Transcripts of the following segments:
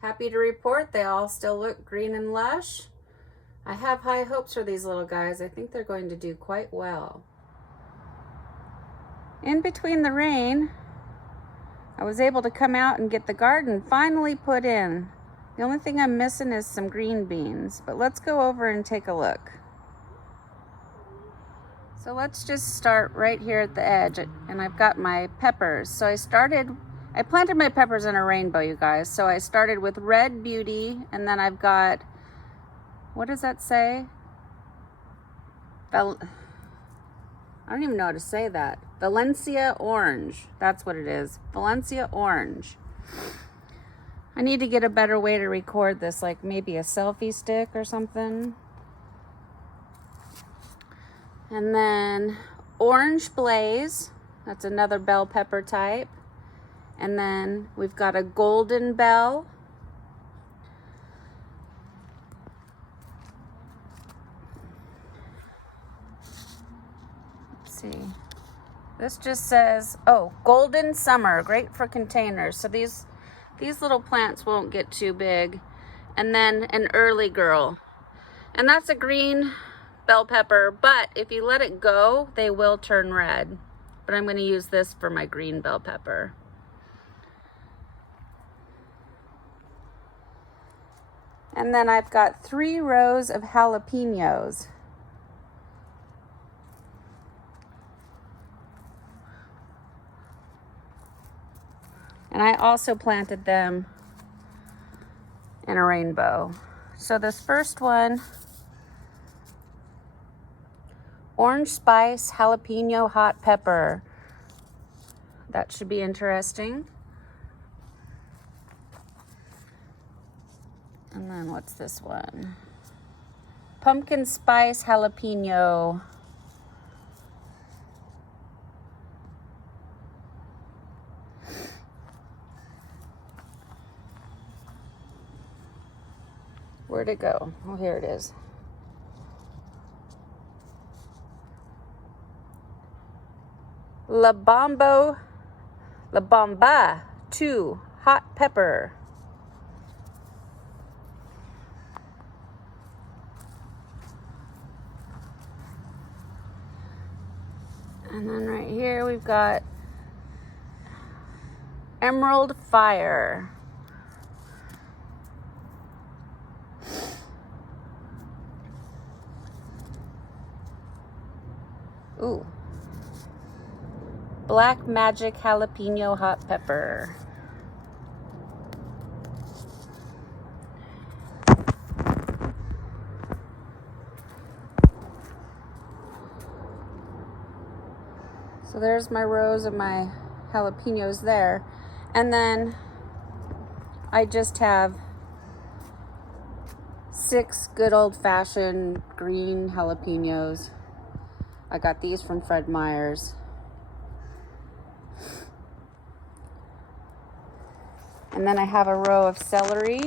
Happy to report they all still look green and lush. I have high hopes for these little guys. I think they're going to do quite well. In between the rain, I was able to come out and get the garden finally put in. The only thing I'm missing is some green beans, but let's go over and take a look. So let's just start right here at the edge, and I've got my peppers. So I planted my peppers in a rainbow, you guys. So I started with Red Beauty, and then I've got, what does that say? I don't even know how to say that. Valencia Orange, that's what it is, Valencia Orange. I need to get a better way to record this, like maybe a selfie stick or something. And then Orange Blaze, that's another bell pepper type. And then we've got a Golden Bell. Let's see. This just says, oh, Golden Summer, great for containers. So these little plants won't get too big. And then an Early Girl. And that's a green bell pepper, but if you let it go, they will turn red. But I'm going to use this for my green bell pepper. And then I've got 3 rows of jalapenos. And I also planted them in a rainbow. So this first one, Orange Spice Jalapeno Hot Pepper. That should be interesting. And then what's this one? Pumpkin Spice Jalapeno. Where'd it go? Oh, here it is. La Bomba 2 Hot Pepper. And then right here we've got Emerald Fire. Ooh. Black Magic Jalapeno Hot Pepper. So there's my rows of my jalapenos there. And then I just have 6 good old-fashioned green jalapenos. I got these from Fred Meyer's. And then I have a row of celery.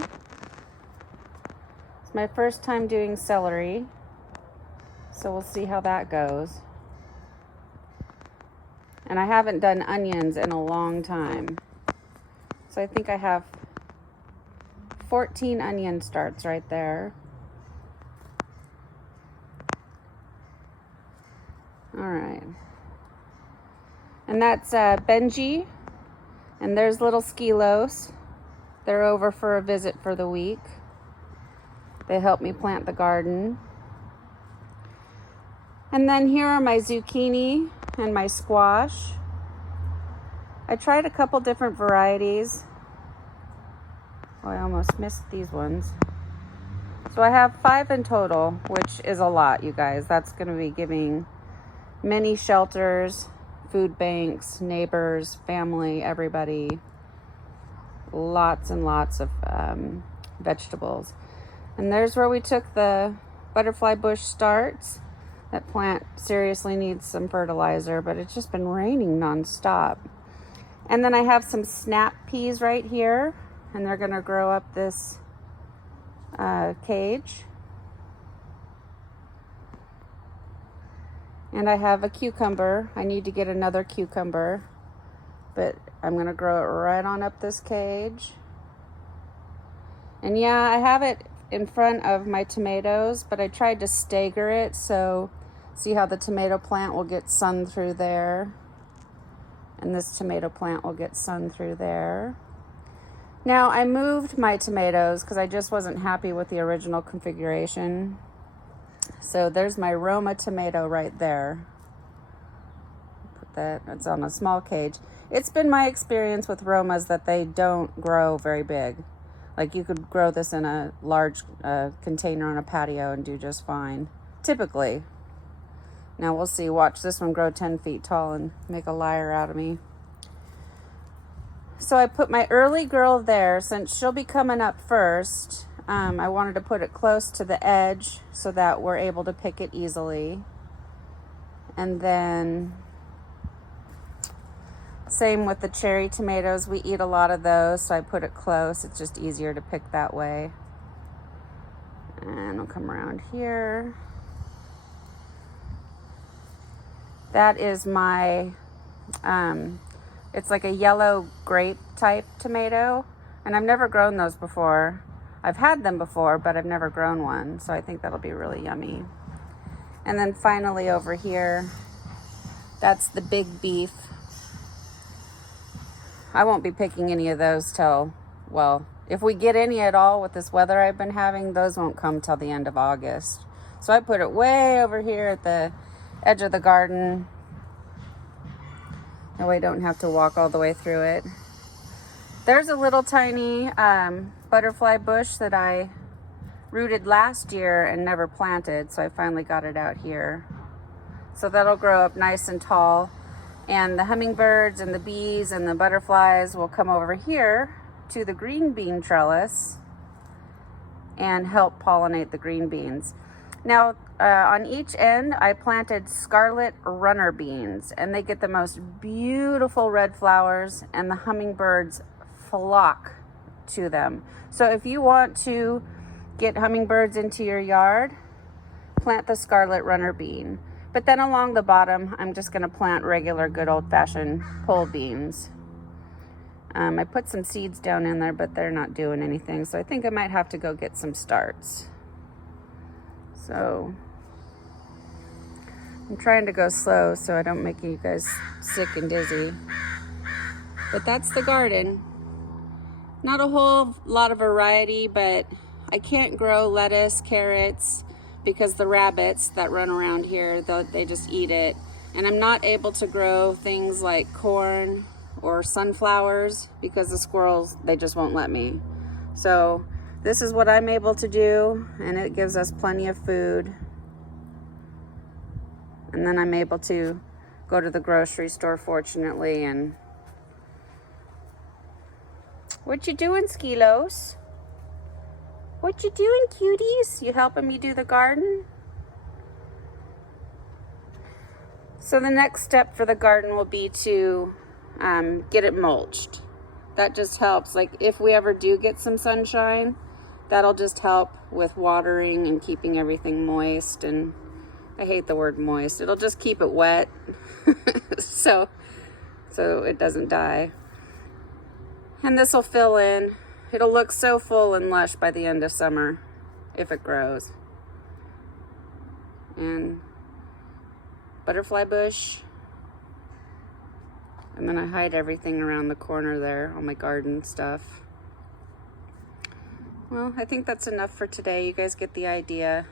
It's my first time doing celery, so we'll see how that goes. And I haven't done onions in a long time. So I think I have 14 onion starts right there. All right. And that's Benji. And there's little Skilos. They're over for a visit for the week. They helped me plant the garden. And then here are my zucchini and my squash. I tried a couple different varieties. Oh, I almost missed these ones. So I have 5 in total, which is a lot, you guys. That's going to be giving many shelters, food banks, neighbors, family, everybody, lots and lots of vegetables. And there's where we took the butterfly bush starts. That plant seriously needs some fertilizer, but it's just been raining nonstop. And then I have some snap peas right here, and they're going to grow up this cage. And I have a cucumber. I need to get another cucumber, but I'm going to grow it right on up this cage. And yeah, I have it in front of my tomatoes, but I tried to stagger it, so see how the tomato plant will get sun through there, and this tomato plant will get sun through there. Now I moved my tomatoes because I just wasn't happy with the original configuration. So there's my Roma tomato right there. Put that, it's on a small cage. It's been my experience with Romas that they don't grow very big. Like you could grow this in a large container on a patio and do just fine, typically. Now we'll see. Watch this one grow 10 feet tall and make a liar out of me. So I put my early girl there. Since she'll be coming up first, I wanted to put it close to the edge so that we're able to pick it easily. And then same with the cherry tomatoes. We eat a lot of those, so I put it close. It's just easier to pick that way. And I'll come around here. That is my, it's like a yellow grape type tomato. And I've never grown those before. I've had them before, but I've never grown one. So I think that'll be really yummy. And then finally over here, that's the big beef. I won't be picking any of those till, well, if we get any at all with this weather I've been having, those won't come till the end of August. So I put it way over here at the edge of the garden. That way I don't have to walk all the way through it. There's a little tiny butterfly bush that I rooted last year and never planted, so I finally got it out here. So that'll grow up nice and tall. And the hummingbirds and the bees and the butterflies will come over here to the green bean trellis and help pollinate the green beans. Now, on each end, I planted scarlet runner beans, and they get the most beautiful red flowers, and the hummingbirds flock to them. So if you want to get hummingbirds into your yard, plant the scarlet runner bean. But then along the bottom, I'm just going to plant regular good old-fashioned pole beans. I put some seeds down in there, but they're not doing anything. So I think I might have to go get some starts. So I'm trying to go slow so I don't make you guys sick and dizzy. But that's the garden. Not a whole lot of variety, but I can't grow lettuce, carrots, because the rabbits that run around here, they just eat it. And I'm not able to grow things like corn or sunflowers because the squirrels, they just won't let me. So this is what I'm able to do, and it gives us plenty of food. And then I'm able to go to the grocery store, fortunately, and what you doing, Skilos? What you doing, cuties? You helping me do the garden? So the next step for the garden will be to get it mulched. That just helps. Like if we ever do get some sunshine, that'll just help with watering and keeping everything moist. And I hate the word moist. It'll just keep it wet so it doesn't die. And this will fill in. It'll look so full and lush by the end of summer if it grows. And butterfly bush. And then I hide everything around the corner there, all my garden stuff. Well, I think that's enough for today. You guys get the idea.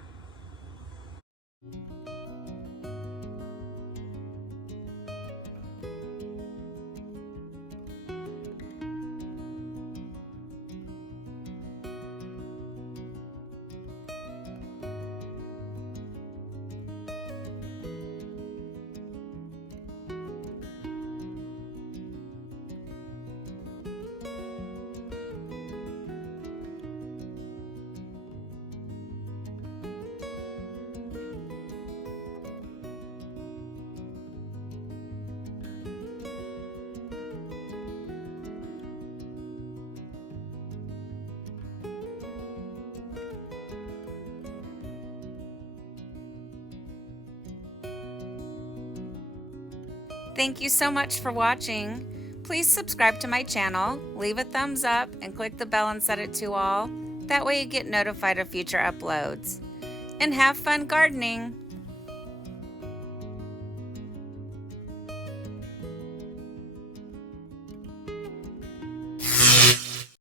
Thank you so much for watching. Please subscribe to my channel, leave a thumbs up, and click the bell and set it to all. That way you get notified of future uploads. And have fun gardening!